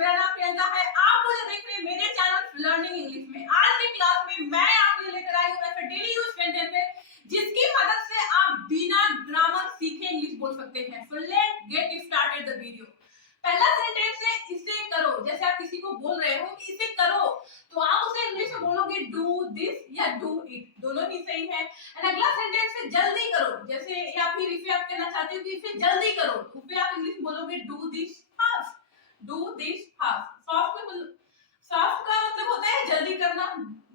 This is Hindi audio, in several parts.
मेरा नाम प्रियंका है। आप मुझे देख रहे हैं मेरे चैनल लर्निंग इंग्लिश में। आज की क्लास में मैं आपके लिए लेकर आई हूँ ऐसे डेली यूज सेंटेंस है जिसकी मदद से आप बिना ग्रामर सीखे इंग्लिश बोल सकते हैं। So let's get started the video. पहला सेंटेंस है इसे करो। जैसे आप किसी को बोल रहे हो कि इसे करो, तो आप उसे इंग्लिश में बोलोगे डू दिस या डू इट, दोनों ही सही है। एंड अगला सेंटेंस है जल्दी करो। जैसे या फिर इसे आप कहना चाहते हो कि इसे जल्दी करो, तो फिर आप इंग्लिश में बोलोगे do this fast, do this fast. Fast का मतलब होता है जल्दी करना,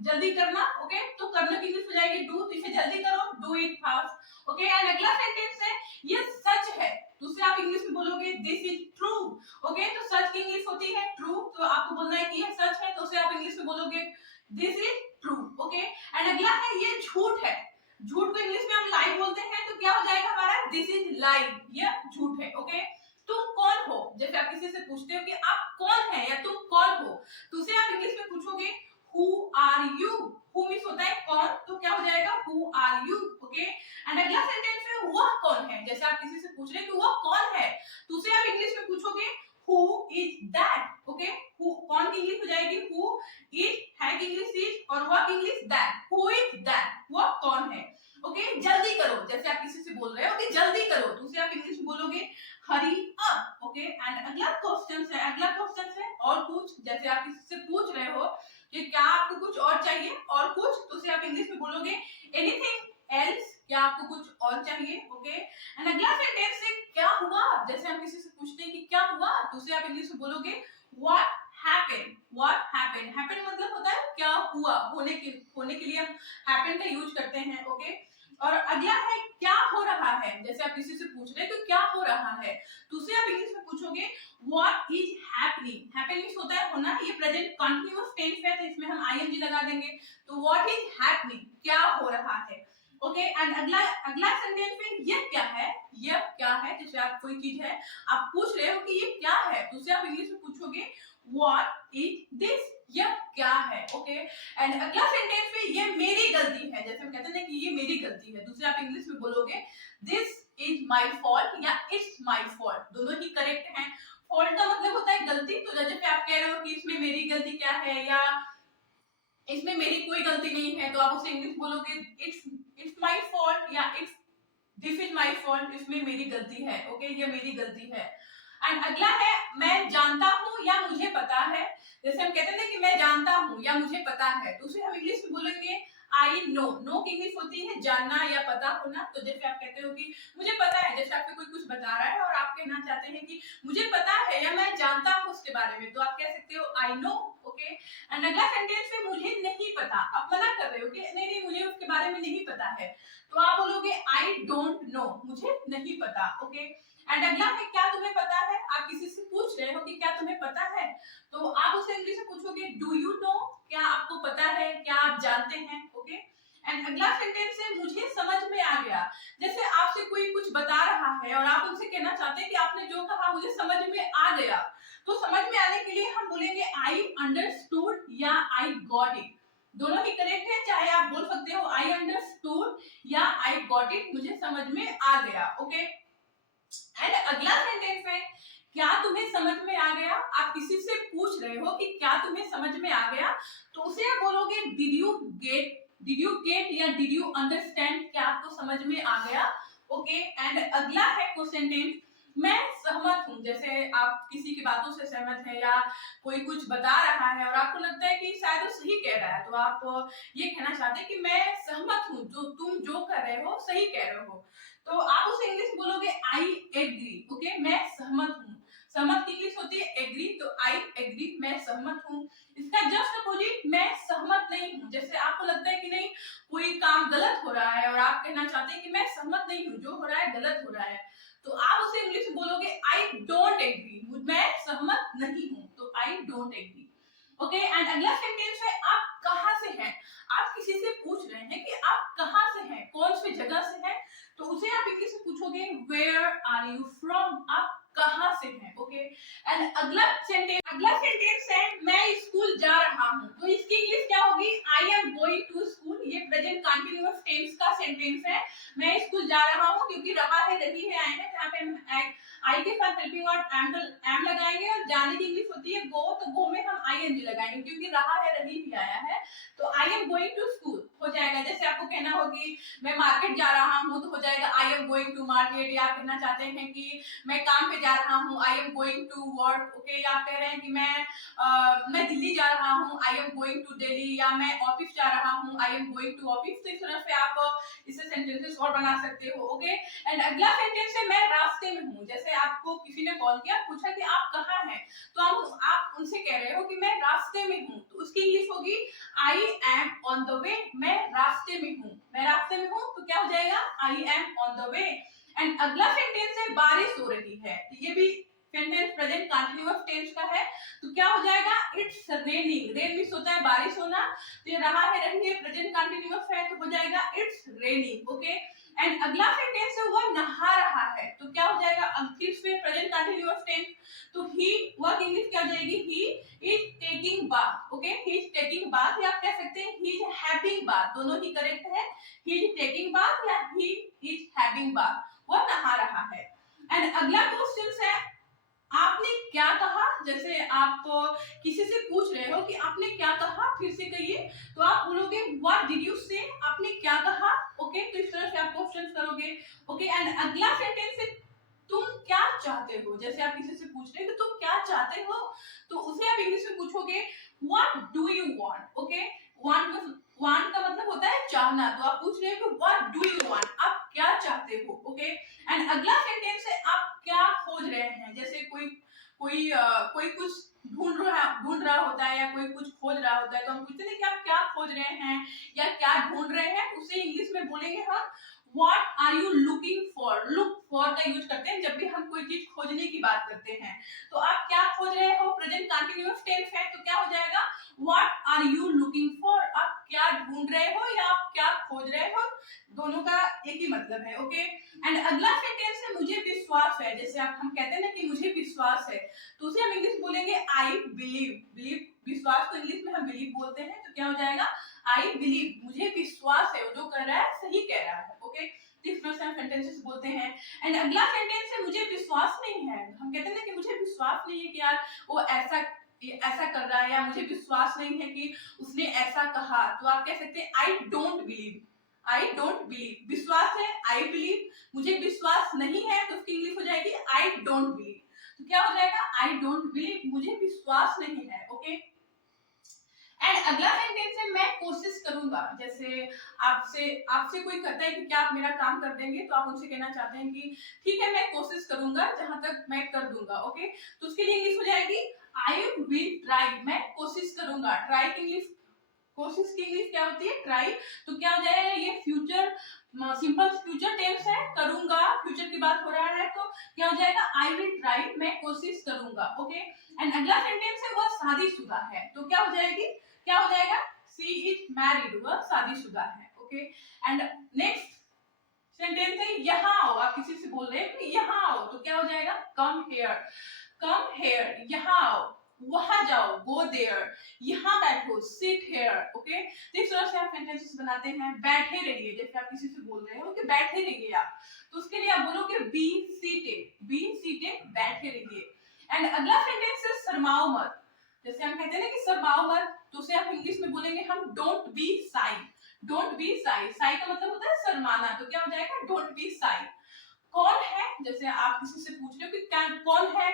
जल्दी करना। ओके, तो करने की इंग्लिश हो जाएगी डू, तो इसे जल्दी करो, do it fast. Okay, and अगला सेंटेंस है ये सच है, तो उसे आप इंग्लिश में बोलोगे दिस इज ट्रू। ओके, तो सच की इंग्लिश होती है ट्रू, तो आपको बोलना है कि ये सच है, तो उसे आप इंग्लिश में बोलोगे this is true. Okay, and अगला है ये झूठ है। झूठ को इंग्लिश में हम लाई बोलते हैं, तो क्या हो जाएगा हमारा दिस इज लाई, ये झूठ है। ओके, तुम कौन हो। जैसे आप किसी से पूछते हो कि आप कौन है या तुम कौन हो, तो उसे आप इंग्लिश में पूछोगे who are you. Who means होता है कौन, तो क्या हो जाएगा who are you. Okay, and अगला सेंटेंस है वह कौन है। जैसे आप किसी से पूछ रहे हैं कि वह कौन है, तो उसे आप इंग्लिश में पूछोगे who is that. Okay, who कौन की इंग्लिश हो जाएगी हु, इज है की इंग्लिश इज, और वह की English that. Who is that, वह कौन है। ओके, जल्दी करो। जैसे आप किसी से बोल रहे हो कि जल्दी करो, तो उसे आप इंग्लिश में बोलोगे हरी अप। ओके, एंड अगला क्वेश्चन है और कुछ। जैसे आप किसी से पूछ रहे हो कि क्या आपको कुछ और चाहिए और कुछ, तो उसे आप इंग्लिश में बोलोगे एनीथिंग एल्स, क्या आपको कुछ और चाहिए। ओके, एंड अगला सेंटेंस है क्या हुआ। जैसे हम किसी से पूछते हैं कि क्या हुआ, तो उसे आप इंग्लिश में बोलोगे what happened. What happened, happened मतलब होता है क्या हुआ, होने के लिए हम हैपेंड का यूज करते हैं। ओके, और अगला है क्या हो रहा है। जैसे आप किसी से पूछ रहे हैं तो क्या हो रहा है, तो उसे आप इंग्लिश में पूछोगे व्हाट इज हैपनिंग। हैपनिंग होता है होना, ये प्रेजेंट कंटीन्यूअस टेंस है, तो इसमें हम आईएनजी लगा देंगे, तो व्हाट इज हैपनिंग, क्या हो रहा है। ओके, एंड अगला सेंटेंस में ये क्या है, ये क्या है। जैसे आप कोई चीज है, आप पूछ रहे हो कि ये क्या है, तो उसे आप इंग्लिश में पूछोगे व्हाट इज दिस, यह क्या है। ओके, एंड अगला सेंटेंस में ये मेरी गलती है। जैसे हम कहते हैं कि ये मेरी गलती है, दूसरे आप इंग्लिश में बोलोगे दिस इज माय फॉल्ट या इट्स माय फॉल्ट, दोनों ही करेक्ट हैं। फॉल्ट का मतलब होता है गलती, तो जैसे आप कह रहे हो कि इसमें मेरी गलती क्या है या इसमें मेरी कोई गलती नहीं है, तो आप उसे इंग्लिश बोलोगे इट्स माय फॉल्ट या it's this is my fault, इसमें मेरी गलती है। ओके, ये मेरी गलती है। एंड अगला है मैं जानता हूं या मुझे पता है। जैसे हम कहते हैं कि मैं जानता हूं या मुझे पता है, तो उसे हम इंग्लिश में बोलेंगे आई नो। नो की इंग्लिश होती है जानना या पता होना। तो जैसे आप कहते हो कि मुझे पता है, जैसे आपको कोई कुछ बता रहा है और आप कहना चाहते हैं कि मुझे पता है या मैं जानता हूं उसके बारे में, तो आप कह सकते हो आई नो। ओके, एंड अगला सेंटेंस में मुझे नहीं पता, आप मना कर रहे हो कि नहीं नहीं मुझे उसके बारे में नहीं पता है, तो आप बोलोगे आई डोंट नो, मुझे नहीं पता। ओके, एंड अगला है क्या तुम्हें पता है। आप किसी से पूछ रहे हो कि क्या तुम्हें पता है, तो आप उससे इंग्लिश में पूछोगे डू यू नो, क्या आपको पता है, क्या आप जानते हैं। ओके, एंड अगला सेंटेंस है मुझे समझ में आ गया। जैसे आपसे कोई कुछ बता रहा है और आप उनसे कहना चाहते हैं कि आपने जो कहा मुझे समझ में आ गया, तो समझ में आने के लिए हम बोलेंगे आई अंडरस्टूड या आई गॉट इट, दोनों ही करेक्ट है। चाहे आप बोल सकते हो आई अंडरस्टूड या आई गॉट इट, मुझे समझ में आ गया। ओके, एंड अगला सेंटेंस है क्या तुम्हें समझ में आ गया। आप किसी से पूछ रहे हो कि क्या तुम्हें समझ में आ गया, तो उसे आप बोलोगे डिड यू गेट या डिड यू अंडरस्टैंड, क्या आपको समझ में आ गया। ओके, एंड अगला है क्वेश्चन टेंस मैं सहमत हूं। जैसे आप किसी की बातों से सहमत है या कोई कुछ बता रहा है और आपको लगता है कि शायद वो सही कह रहा है, तो आप ये कहना चाहते हैं कि मैं सहमत हूं, जो तुम जो कर रहे हो सही कह रहे हो, तो आप उसे इंग्लिश बोलोगे आई एग्री। ओके, मैं सहमत हूँ। सहमत की इंग्लिश होती है एग्री, तो आई एग्री, मैं सहमत हूँ। इसका जस्ट अपोजिट मैं सहमत नहीं हूँ। जैसे आपको लगता है कि नहीं कोई काम गलत हो रहा है और आप कहना चाहते हैं कि मैं सहमत नहीं हूँ, जो हो रहा है गलत हो रहा है, तो आप उसे इंग्लिश में बोलोगे आई डोंट एग्री, मैं सहमत नहीं हूँ, तो I don't agree. Okay, and अगला सेंटेंस है आप कहाँ से हैं। आप किसी से पूछ रहे हैं कि आप कहाँ से हैं, कौन सी जगह से हैं, तो उसे आप इंग्लिश में पूछोगे वेयर आर यू फ्रॉम, आप कहाँ से हैं। ओके, एंड अगला सेंटेंस है मैं स्कूल जा रहा हूँ, तो इसकी इंग्लिश क्या होगी I am going to school. ये प्रेजेंट कंटीन्यूअस टेंस का सेंटेंस है। मैं स्कूल जा रहा हूँ, क्योंकि रहा है रही है आए हैं, यहाँ पे आई के साथ हेल्पिंग वर्ड एम लगाएंगे और जाने की इंग्लिश होती है गो, तो गो में हम आईएनजी लगाएंगे क्योंकि रहा है रही भी आया है, तो I am going to school हो जाएगा। जैसे आपको कहना हो कि मैं मार्केट जा रहा हूँ तो हो जाएगा I am going to market, या आप कहना चाहते हैं कि मैं काम पे जा रहा हूँ I am going to work, okay, या आप कह रहे हैं कि मैं दिल्ली जा रहा हूँ I am going to Delhi, या मैं ऑफिस जा रहा हूँ I am going to office. तो इस तरह से आप इससे सेंटेंसेस और बना सकते हो, ओके। एंड अगला सेंटेंस है मैं रास्ते में हूँ। जैसे आपको किसी ने कॉल किया, पूछा कि आप कहाँ हैं, तो आप उनसे कह रहे हो कि मैं रास्ते में हूँ, तो उसकी इंग्लिश होगी I M on the way, मैं रास्ते में हूँ, मैं रास्ते में हूँ, तो क्या हो जाएगा I M on the way. And अगला सेंटेंस है बारिश हो रही है, ये भी सेंटेंस प्रेजेंट कंटीन्यूअस टेंस का है, तो क्या हो जाएगा इट्स रेनिंग। रेन मींस होता है बारिश होना, तो ये रहा है रही है प्रेजेंट कंटीन्यूअस है, तो हो जाएगा इट्स रेनिंग, ओके। एंड अगला सेंटेंस है वह नहा रहा है, तो क्या हो जाएगा फिर से प्रेजेंट कंटीन्यूअस टेंस, तो ही वर्क इंग्लिश क्या हो जाएगी he is taking bath, okay, he is taking bath, या आप कह सकते हैं ही इज हैविंग बाथ, दोनों ही करेक्ट है, ही इज टेकिंग बाथ या ही इज हैविंग बाथ, वह नहा रहा है। एंड अगला क्वेश्चन है आपने क्या कहा। जैसे आप किसी से पूछ रहे हो कि आपने क्या कहा, फिर से कहिए, तो आप बोलोगे व्हाट डिड यू से, आपने क्या कहा, ओके, तो इस तरह से आप क्वेश्चन करोगे, ओके। एंड अगला सेंटेंस है तुम क्या चाहते हो। जैसे आप किसी से पूछ रहे हो कि तुम क्या चाहते हो, तो उसे आप इंग्लिश में पूछोगे what do you want, okay. Want का मतलब होता है चाहना, तो आप पूछ रहे हो कि व्हाट डू यू वांट, आप क्या चाहते हो, ओके। एंड अगला सेंटेंस है आप क्या खोज रहे हैं। जैसे कोई कुछ ढूंढ रहा होता है या कोई कुछ खोज रहा होता है, तो हम पूछते हैं कि आप क्या खोज रहे हैं या क्या ढूंढ रहे हैं, उसे इंग्लिश में बोलेंगे हम what are you looking for. Look for का यूज करते हैं जब भी हम कोई चीज खोजने की बात करते हैं, तो आप क्या खोज रहे हो प्रेजेंट कंटीन्यूअस टेंस है, तो क्या हो जाएगा what are you looking for, आप क्या ढूंढ रहे हो या आप क्या खोज रहे हो, दोनों का एक ही मतलब है, ओके। एंड अगला सेंटेंस है मुझे विश्वास है। जैसे आप हम कहते हैं ना कि मुझे विश्वास है, तो उसे हम इंग्लिश बोलेंगे आई बिलीव। बिलीव विश्वास को इंग्लिश में हम बिलीव बोलते हैं, तो क्या हो जाएगा आई बिलीव, मुझे विश्वास है, वो जो कर रहा है सही कह रहा है, ओके। इस तरह से हम सेंटेंसेस बोलते हैं। एंड अगला सेंटेंस है मुझे विश्वास नहीं है। हम कहते हैं ना कि मुझे विश्वास नहीं है कि यार वो ऐसा कर रहा है, या मुझे विश्वास नहीं है कि उसने ऐसा कहा, तो आप कह सकते हैं I don't believe. I don't believe, विश्वास है आई बिलीव, मुझे विश्वास नहीं है, तो उसकी इंग्लिश हो जाएगी आई डोंट बिलीव। तो क्या हो जाएगा आई डोंट बिलीव, मुझे विश्वास नहीं है, ओके। एंड अगला सेंटेंस है मैं कोशिश करूंगा। जैसे आपसे कोई कहता है कि क्या आप मेरा काम कर देंगे, तो आप उनसे कहना चाहते हैं कि ठीक है मैं कोशिश करूंगा, जहां तक मैं कर दूंगा, ओके। तो उसके लिए इंग्लिश हो जाएगी आई विल ट्राई, मैं कोशिश करूंगा। ट्राई की इंग्लिश, कोशिश की इंग्लिश क्या होती है ट्राई, तो क्या हो जाएगा ये फ्यूचर सिंपल फ्यूचर टेंस है, करूंगा फ्यूचर की बात हो रहा है, तो क्या हो जाएगा आई विल ट्राई, मैं कोशिश करूंगा, ओके। एंड अगला सेंटेंस है वह शादीशुदा है, तो क्या हो जाएगी क्या हो जाएगा शी इज मैरिड, वह शादीशुदा है, ओके। एंड नेक्स्ट सेंटेंस है यहाँ आओ। आप किसी से बोल रहे हैं कि यहाँ आओ, तो क्या हो जाएगा कम हेयर, यहाँ आओ, वहां जाओ गो देयर, यहाँ बैठो सिट हेयर, ओके। तो इस तरह से आप सेंटेंसेस बनाते हैं। बैठे रहिए, जैसे आप किसी से बोल रहे हो कि बैठे रहिए आप, तो उसके लिए आप बोलोगे बी सीटेड, बैठे रहिए। एंड अगला सेंटेंस है शर्माओ मत। जैसे हम कहते हैं ना कि शर्माओ मत, तो उसे आप इंग्लिश में बोलेंगे हम डोंट बी शाई। शाई का मतलब होता है शर्माना, तो क्या हो जाएगा डोंट बी शाई। कौन है, जैसे आप किसी से पूछ रहे हो कि कौन है,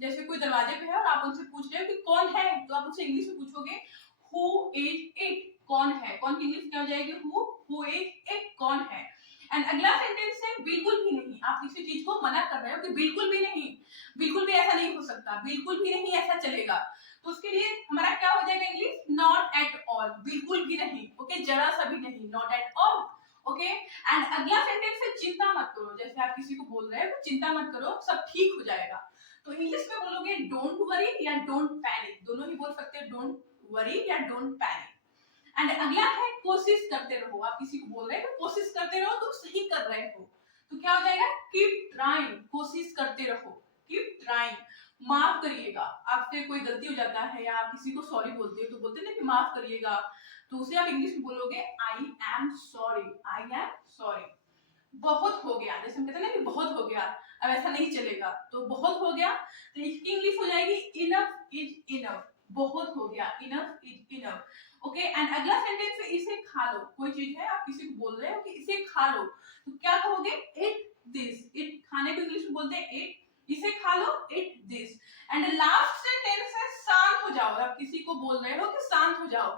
जैसे कोई दरवाजे पे है और आप उनसे पूछ रहे हो कि कौन है, तो आप उनसे इंग्लिश में पूछोगे हु इज इट, कौन है। कौन की इंग्लिश क्या हो जाएगी हु इज इट, कौन है। एंड अगला सेंटेंस है बिल्कुल भी नहीं। आप किसी चीज को मना कर रहे हो कि बिल्कुल भी नहीं, बिल्कुल भी ऐसा नहीं हो सकता, बिल्कुल भी नहीं ऐसा चलेगा, तो उसके लिए हमारा क्या हो जाएगा इंग्लिश नॉट एट ऑल, बिल्कुल भी नहीं, ओके, जरा सा भी नहीं, not at all, okay. And अगला सेंटेंस है चिंता मत करो। जैसे आप किसी को बोल रहे हो चिंता मत करो, सब ठीक हो जाएगा, तो इंग्लिश में बोलोगे डोंट वरी या डोंट पैनिक, दोनों ही बोल सकते हैं, डोंट वरी या डोंट पैनिक। एंड अगला है कोशिश करते रहो। आप किसी को बोल रहे हो कोशिश करते रहो, तो सही कर रहे हो, तो क्या हो जाएगा कीप ट्राइंग, कोशिश करते रहो, कीप ट्राइंग। माफ करिएगा, आपसे कोई गलती हो जाता है या आप किसी को सॉरी बोलते हो, तो बोलते हैं ना कि माफ करिएगा, तो उसे आप इंग्लिश में बोलोगे I am sorry, I am sorry. बहुत हो गया, जैसे हम कहते हैं ना कि बहुत हो गया, अब ऐसा नहीं चलेगा। तो बहुत हो गया, तो इसकी इंग्लिश हो जाएगी इनफ इज इनफ। बहुत हो गया, enough is enough. Okay, and अगला सेंटेंस है इसे खा लो। कोई चीज है, आप किसी को बोल रहे हो कि इसे खा लो, तो क्या कहोगे? It this. इट खाने को इंग्लिश में बोलते हैं इट, इसे खा लो, eat this. And last sentence है शांत हो जाओ। आप किसी को बोल रहे हो कि शांत हो जाओ,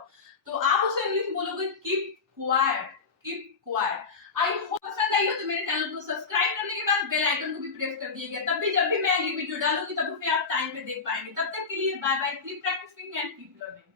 तो आप उसे इंग्लिश में बोलोगे keep quiet, keep quiet. I hope पसंद आई हो तो मेरे चैनल को सब्सक्राइब करने के बाद बेल आइकन को भी प्रेस कर दीजिएगा, तब भी जब भी मैं अगली वीडियो डालूंगी तब उसे आप टाइम पे देख पाएंगे। तब तक के लिए bye bye, keep practising and keep learning.